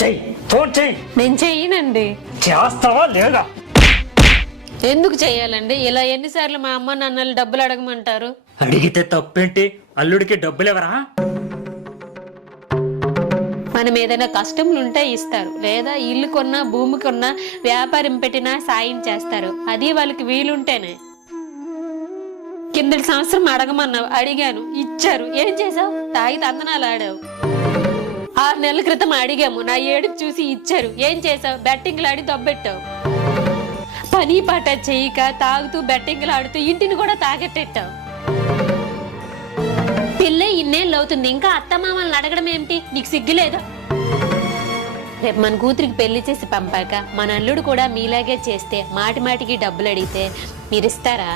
చెయ్యి, ఫోన్ చెయ్యి. నేను చెయ్యనండి. చేస్తావా లేదా? ఎందుకు చెయ్యాలండి? ఇలా ఎన్నిసార్లు మా అమ్మ నాన్నలు డబ్బులు అడగమంటారు? అడిగితే తప్పేంటి? అల్లుడికి డబ్బులు ఎవరా? మనం ఏదైనా కష్టములు ఉంటే ఇస్తారు, లేదా ఇల్లు కొన్నా భూమి కొన్నా వ్యాపారం పెట్టినా సాయం చేస్తారు. అది వాళ్ళకి వీలుంటేనే. కిందటి సంవత్సరం అడగమన్నావు, అడిగాను, ఇచ్చారు. ఏం చేసావు? తాగి తందనాలు ఆడావు. 6 నెలల క్రితం అడిగాము, నా ఏడుపు చూసి ఇచ్చారు. ఏం చేసావు? బెట్టింగ్లు ఆడి దొబ్బెట్టావు. పని పాట చేయక తాగుతూ బెట్టింగ్లు ఆడుతూ ఇంటిని కూడా తాగెట్టెట్టావు. పిల్ల ఇన్నేళ్ళు అవుతుంది, ఇంకా అత్తమామల్ని అడగడం ఏమిటి? నీకు సిగ్గులేదా? రేపు మన కూతురికి పెళ్లి చేసి పంపాక మన అల్లుడు కూడా మీలాగే చేస్తే మాటి మాటికి డబ్బులు అడిగితే మీరిస్తారా?